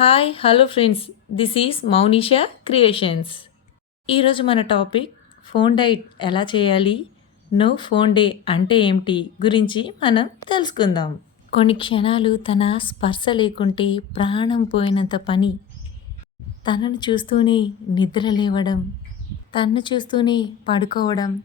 Hi hello friends this is Mounisha creations ఈరోజు మన topic phone diet ఎలా చేయాలి? నో ఫోన్ డే అంటే ఏమిటి? గురించి మనం తెలుసుకుందాం. కొన్ని క్షణాలు తన స్పర్శ లేకుంటే ప్రాణం పోయినంత పని. తనను చూస్తూనే నిద్ర లేవడం తన్ను చూస్తూనే పడుకోవడం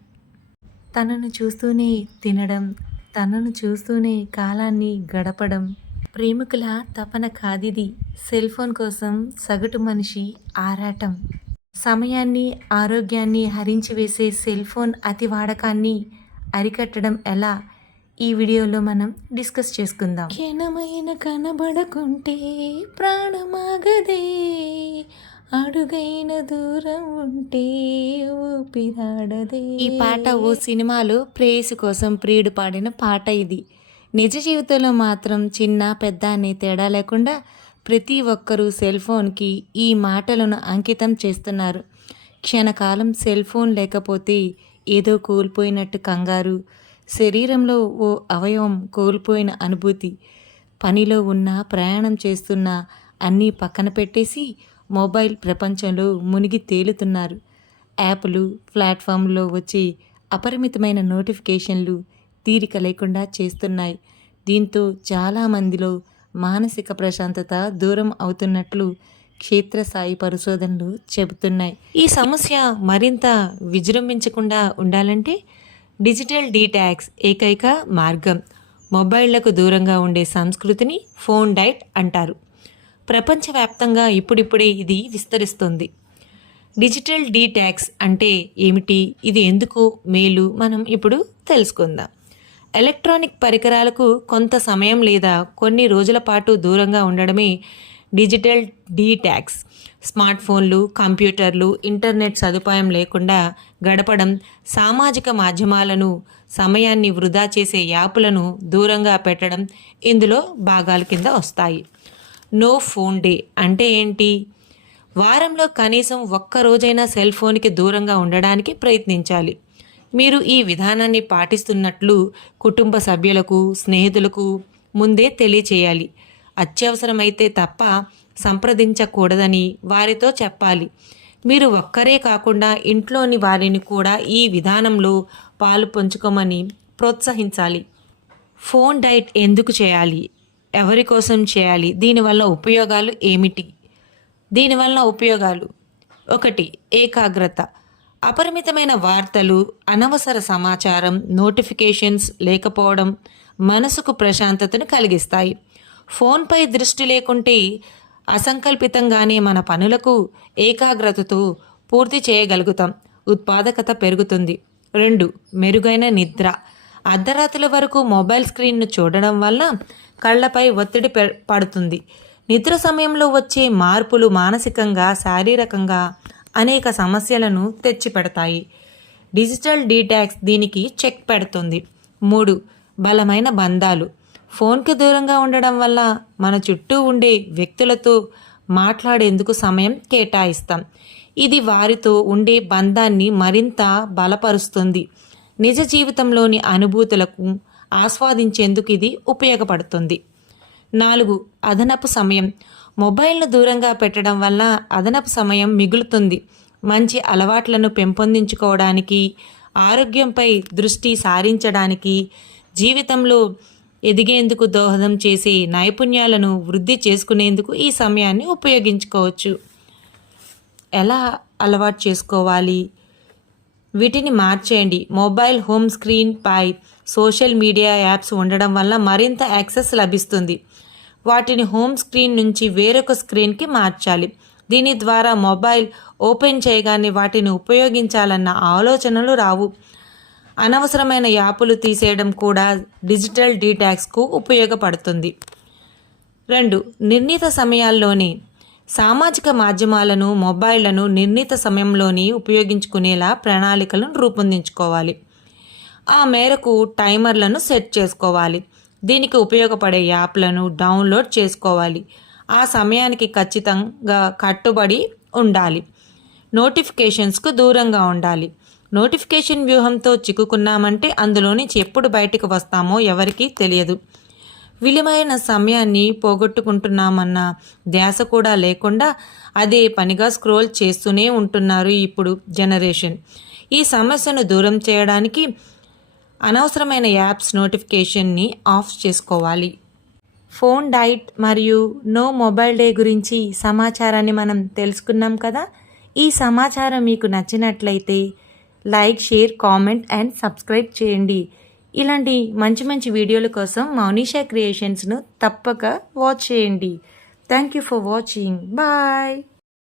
తనను చూస్తూనే తినడం తనను చూస్తూనే కాలాన్ని గడపడం ప్రేమికుల తపన కాదిది. సెల్ ఫోన్ కోసం సగటు మనిషి ఆరాటం. సమయాన్ని ఆరోగ్యాన్ని హరించి వేసే సెల్ ఫోన్ అతి వాడకాన్ని అరికట్టడం ఎలా? ఈ వీడియోలో మనం డిస్కస్ చేసుకుందాం. క్షణమైన కనబడకుంటే ప్రాణమాగదే. అడుగైన దూరం ఉంటే ఊపిరాడదే. ఈ పాట ఓ సినిమాలో ప్రేయసి కోసం ప్రియుడు పాడిన పాట ఇది. నిజ జీవితంలో మాత్రం చిన్న పెద్ద అనే తేడా లేకుండా ప్రతి ఒక్కరూ సెల్ ఫోన్కి ఈ మాటలను అంకితం చేస్తున్నారు. క్షణకాలం సెల్ ఫోన్ లేకపోతే ఏదో కోల్పోయినట్టు కంగారు శరీరంలో ఓ అవయవం కోల్పోయిన అనుభూతి పనిలో ఉన్న ప్రయాణం చేస్తున్న అన్నీ పక్కన పెట్టేసి మొబైల్ ప్రపంచంలో మునిగి తేలుతున్నారు. యాప్లు ప్లాట్ఫామ్లో వచ్చే అపరిమితమైన నోటిఫికేషన్లు తీరిక లేకుండా చేస్తున్నాయి. దీంతో చాలామందిలో మానసిక ప్రశాంతత దూరం అవుతున్నట్లు క్షేత్రస్థాయి పరిశోధనలు చెబుతున్నాయి. ఈ సమస్య మరింత విజృంభించకుండా ఉండాలంటే డిజిటల్ డీటాక్స్ ఏకైక మార్గం. మొబైళ్ళకు దూరంగా ఉండే సంస్కృతిని ఫోన్ డైట్ అంటారు. ప్రపంచవ్యాప్తంగా ఇప్పుడిప్పుడే ఇది విస్తరిస్తుంది. డిజిటల్ డీటాక్స్ అంటే ఏమిటి? ఇది ఎందుకు? మేలు? మనం ఇప్పుడు తెలుసుకుందాం. ఎలక్ట్రానిక్ పరికరాలకు కొంత సమయం లేదా కొన్ని రోజుల పాటు దూరంగా ఉండడమే డిజిటల్ డీటాక్స్. స్మార్ట్ ఫోన్లు కంప్యూటర్లు ఇంటర్నెట్ సదుపాయం లేకుండా గడపడం సామాజిక మాధ్యమాలను సమయాన్ని వృధా చేసే యాపులను దూరంగా పెట్టడం ఇందులో భాగాల కింద వస్తాయి. నో ఫోన్ డే అంటే ఏంటి? వారంలో కనీసం ఒక్క రోజైనా సెల్ ఫోన్కి దూరంగా ఉండడానికి ప్రయత్నించాలి. మీరు ఈ విధానాన్ని పాటిస్తున్నట్లు కుటుంబ సభ్యులకు స్నేహితులకు ముందే తెలియచేయాలి. అత్యవసరమైతే తప్ప సంప్రదించకూడదని వారితో చెప్పాలి. మీరు ఒక్కరే కాకుండా ఇంట్లోని వారిని కూడా ఈ విధానంలో పాలు పంచుకోమని ప్రోత్సహించాలి. ఫోన్ డైట్ ఎందుకు చేయాలి? ఎవరి కోసం చేయాలి? దీనివల్ల ఉపయోగాలు ఏమిటి? దీనివల్ల ఉపయోగాలు? ఒకటి ఏకాగ్రత. అపరిమితమైన వార్తలు అనవసర సమాచారం నోటిఫికేషన్స్ లేకపోవడం మనసుకు ప్రశాంతతను కలిగిస్తాయి. ఫోన్పై దృష్టి లేకుంటే అసంకల్పితంగానే మన పనులకు ఏకాగ్రతతో పూర్తి చేయగలుగుతాం. ఉత్పాదకత పెరుగుతుంది. రెండు మెరుగైన నిద్ర. అర్ధరాత్రుల వరకు మొబైల్ స్క్రీన్ను చూడడం వల్ల కళ్ళపై ఒత్తిడి పడుతుంది. నిద్ర సమయంలో వచ్చే మార్పులు మానసికంగా శారీరకంగా అనేక సమస్యలను తెచ్చిపెడతాయి. డిజిటల్ డీటాక్స్ దీనికి చెక్ పెడుతుంది. మూడు బలమైన బంధాలు. ఫోన్కి దూరంగా ఉండడం వల్ల మన చుట్టూ ఉండే వ్యక్తులతో మాట్లాడేందుకు సమయం కేటాయిస్తాం. ఇది వారితో ఉండే బంధాన్ని మరింత బలపరుస్తుంది. నిజ జీవితంలోని అనుభూతులకు ఆస్వాదించేందుకు ఇది ఉపయోగపడుతుంది. నాలుగు అదనపు సమయం. మొబైల్ను దూరంగా పెట్టడం వల్ల అదనపు సమయం మిగులుతుంది. మంచి అలవాట్లను పెంపొందించుకోవడానికి ఆరోగ్యంపై దృష్టి సారించడానికి జీవితంలో ఎదిగేందుకు దోహదం చేసే నైపుణ్యాలను వృద్ధి చేసుకునేందుకు ఈ సమయాన్ని ఉపయోగించుకోవచ్చు. ఎలా అలవాటు చేసుకోవాలి? వీటిని మార్చేయండి. మొబైల్ హోమ్ స్క్రీన్ పై సోషల్ మీడియా యాప్స్ ఉండడం వల్ల మరింత యాక్సెస్ లభిస్తుంది. వాటిని హోమ్ స్క్రీన్ నుంచి వేరొక స్క్రీన్కి మార్చాలి. దీని ద్వారా మొబైల్ ఓపెన్ చేయగానే వాటిని ఉపయోగించాలన్న ఆలోచనలు రావు. అనవసరమైన యాపులు తీసేయడం కూడా డిజిటల్ డీటాక్స్కు ఉపయోగపడుతుంది. రెండు నిర్ణీత సమయాల్లోనే సామాజిక మాధ్యమాలను మొబైళ్ళను నిర్ణీత సమయంలోని ఉపయోగించుకునేలా ప్రణాళికలను రూపొందించుకోవాలి. ఆ మేరకు టైమర్లను సెట్ చేసుకోవాలి. దీనికి ఉపయోగపడే యాప్లను డౌన్లోడ్ చేసుకోవాలి. ఆ సమయానికి ఖచ్చితంగా కట్టుబడి ఉండాలి. నోటిఫికేషన్స్కు దూరంగా ఉండాలి. నోటిఫికేషన్ వ్యూహంతో చిక్కుకున్నామంటే అందులో నుంచి ఎప్పుడు బయటకు వస్తామో ఎవరికీ తెలియదు. విలువైన సమయాన్ని పోగొట్టుకుంటున్నామన్న ధ్యాస కూడా లేకుండా అదే పనిగా స్క్రోల్ చేస్తూనే ఉంటున్నారు ఇప్పుడు జనరేషన్. ఈ సమస్యను దూరం చేయడానికి అనవసరమైన యాప్స్ నోటిఫికేషన్ని ఆఫ్ చేసుకోవాలి. ఫోన్ డైట్ మరియు నో మొబైల్ డే గురించి సమాచారాన్ని మనం తెలుసుకున్నాం కదా? ఈ సమాచారం మీకు నచ్చినట్లయితే like share comment and subscribe చేయండి. ఇలాంటి మంచి మంచి వీడియోల కోసం మౌనిషా క్రియేషన్స్ను తప్పక వాచ్ చేయండి. Thank you for watching. Bye!